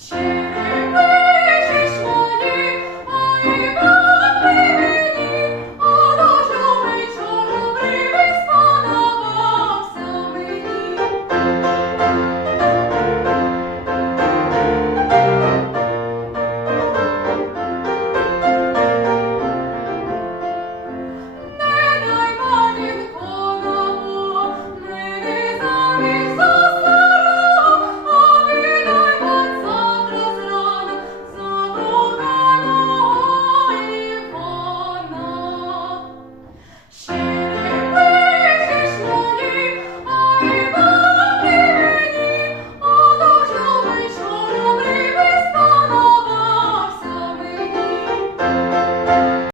Sure.